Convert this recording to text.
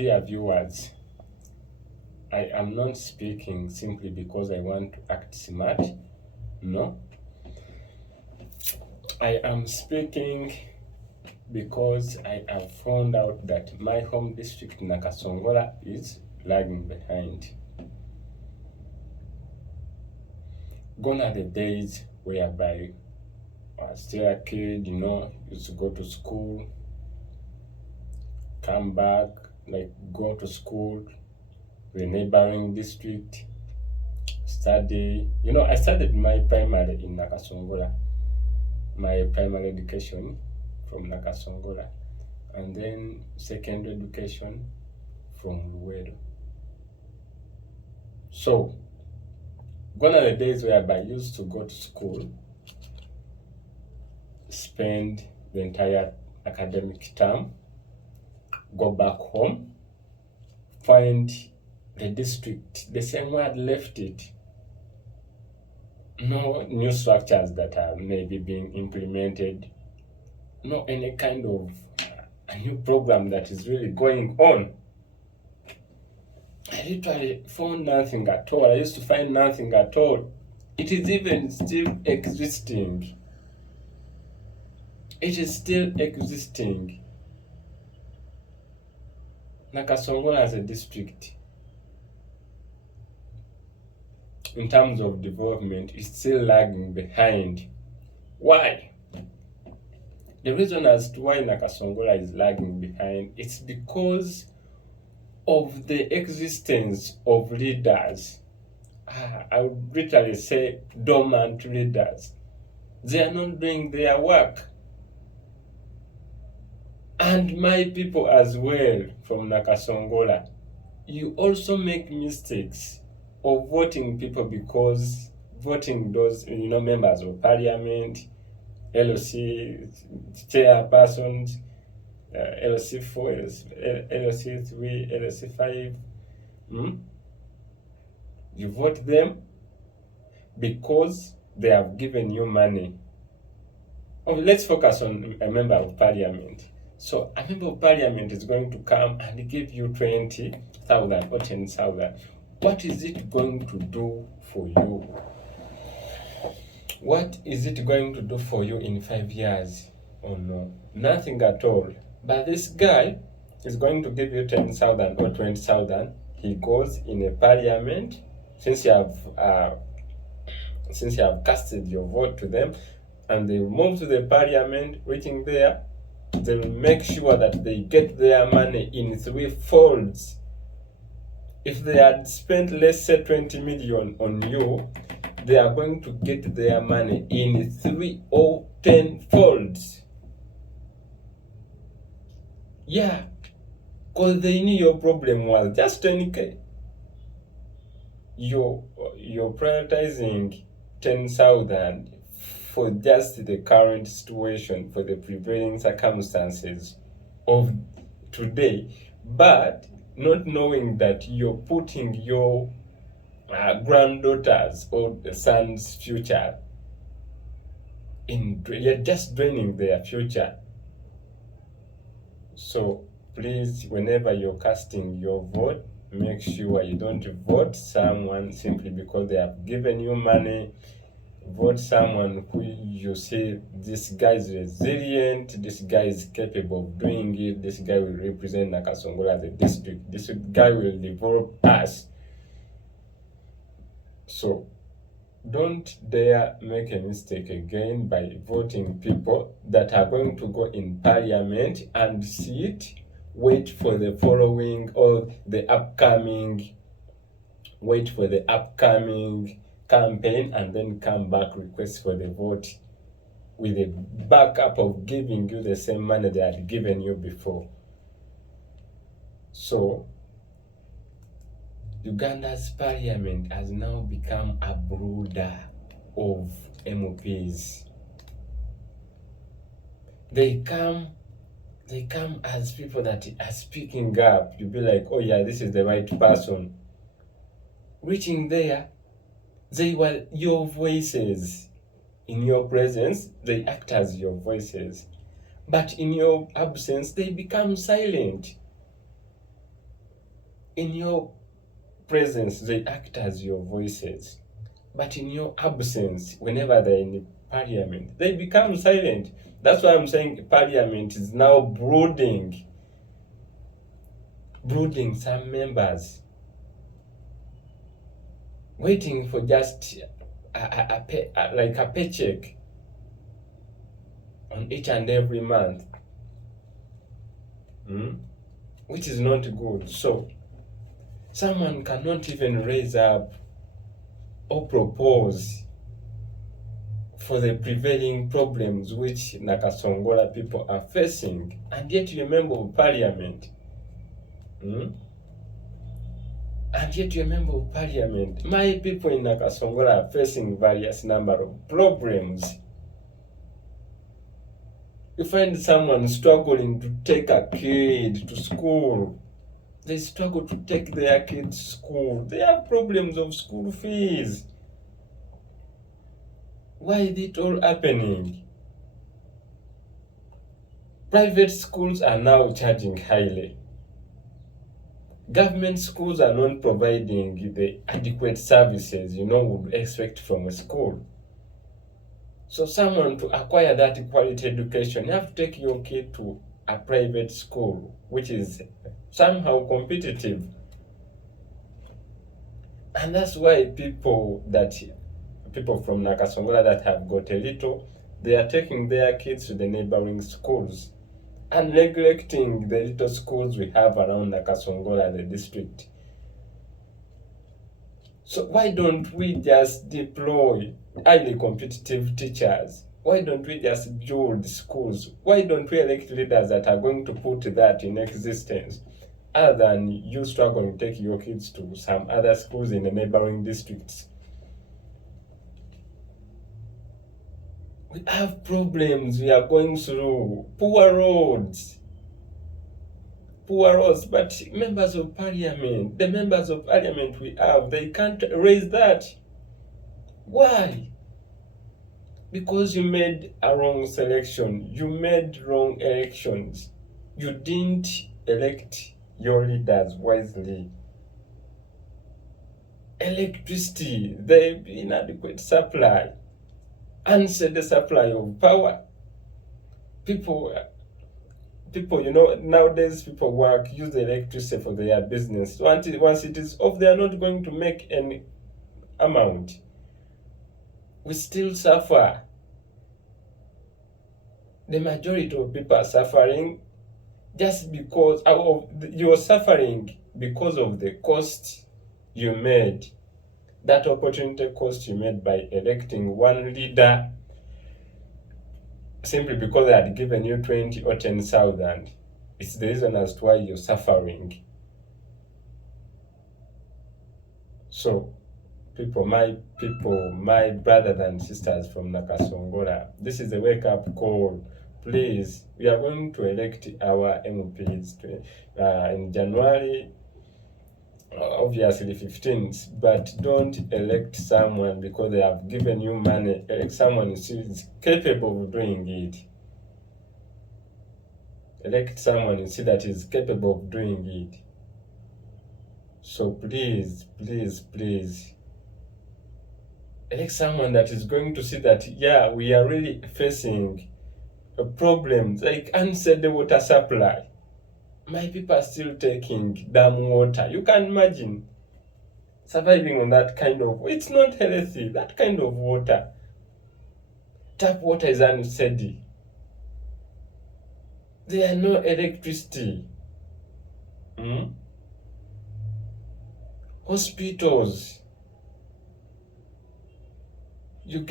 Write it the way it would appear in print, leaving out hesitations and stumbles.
Dear viewers, I am not speaking simply because I want to act smart. No. I am speaking because I have found out that my home district, Nakasongola, is lagging behind. Gone are the days whereby I was still a kid, used to go to school, come back, go to school, the neighboring district, study. I started my primary in Nakasongola, my primary education from Nakasongola, and then secondary education from Luweero. So, gone are the days whereby I used to go to school, spend the entire academic term, go back home, find the district the same way I'd left it. No new structures that are maybe being implemented, no any kind of a new program that is really going on. I literally found nothing at all. I used to find nothing at all. It is even still existing. It is still existing. Nakasongola as a district, in terms of development, is still lagging behind. Why? The reason as to why Nakasongola is lagging behind, it's because of the existence of leaders. I would literally say dormant leaders. They are not doing their work. And my people as well from Nakasongola, you also make mistakes of voting people because voting those members of parliament, LOC chairpersons, LOC 4, LOC 3, LOC 5. You vote them because they have given you money. Let's focus on a member of parliament. So a member of parliament is going to come and give you 20,000 or 10,000. What is it going to do for you? What is it going to do for you in 5 years? Oh no, nothing at all. But this guy is going to give you 10,000 or 20,000. He goes in a parliament, since you have casted your vote to them, and they move to the parliament. Reaching there, they will make sure that they get their money in 3 folds. If they had spent, let's say, 20 million on you, they are going to get their money in 3 or 10 folds. Yeah, because they knew your problem was just 20k. You're prioritizing 10,000 for just the current situation, for the prevailing circumstances of today, but not knowing that you're putting your granddaughters or son's future you're just draining their future. So please, whenever you're casting your vote, make sure you don't vote someone simply because they have given you money. Vote someone who you say, this guy is resilient, this guy is capable of doing it, this guy will represent Nakasongola as a district, this guy will develop us. So don't dare make a mistake again by voting people that are going to go in parliament and sit, wait for the following or the upcoming, campaign, and then come back, request for the vote with a backup of giving you the same money they had given you before. So Uganda's parliament has now become a brooder of MPs. They come as people that are speaking up. You'll be like, oh yeah, this is the right person. Reaching there, they were your voices. In your presence, they act as your voices. But in your absence, they become silent. In your presence, they act as your voices. But in your absence, whenever they're in parliament, they become silent. That's why I'm saying parliament is now brooding some members, waiting for just like a paycheck on each and every month, which is not good. So someone cannot even raise up or propose for the prevailing problems which Nakasongola people are facing, and yet you're a member of parliament. And yet you're a member of parliament. My people in Nakasongola are facing various number of problems. You find someone struggling to take a kid to school. They struggle to take their kids to school. They have problems of school fees. Why is it all happening? Private schools are now charging highly. Government schools are not providing the adequate services would expect from a school. So someone to acquire that quality education, you have to take your kid to a private school, which is somehow competitive. And that's why people from Nakasongola that have got a little, they are taking their kids to the neighboring schools and neglecting the little schools we have around Nakasongola, the district. So why don't we just deploy highly competitive teachers? Why don't we just build schools? Why don't we elect leaders that are going to put that in existence, other than you struggling to take your kids to some other schools in the neighboring districts? We have problems we are going through, poor roads, but members of parliament, the members of parliament we have, they can't raise that. Why? Because you made a wrong selection, you made wrong elections, you didn't elect your leaders wisely. Electricity, the inadequate supply, unsteady supply of power. People, nowadays people use the electricity for their business. Once it is off, they are not going to make any amount. We still suffer. The majority of people are suffering just because you're suffering because of the cost you made, that opportunity cost you made by electing one leader simply because they had given you 20 or 10,000. It's the reason as to why you're suffering. So my brothers and sisters from Nakasongola, this is a wake-up call. Please, we are going to elect our MPs in January, obviously 15th, but don't elect someone because they have given you money. Elect someone who is capable of doing it. Elect someone you see that is capable of doing it. So please, elect someone that is going to see that, yeah, we are really facing a problem like unsteady water supply. My people are still taking dam water. You can imagine surviving on that kind of, it's not healthy, that kind of water. Tap water is unsteady. There are no electricity. Hospitals. You get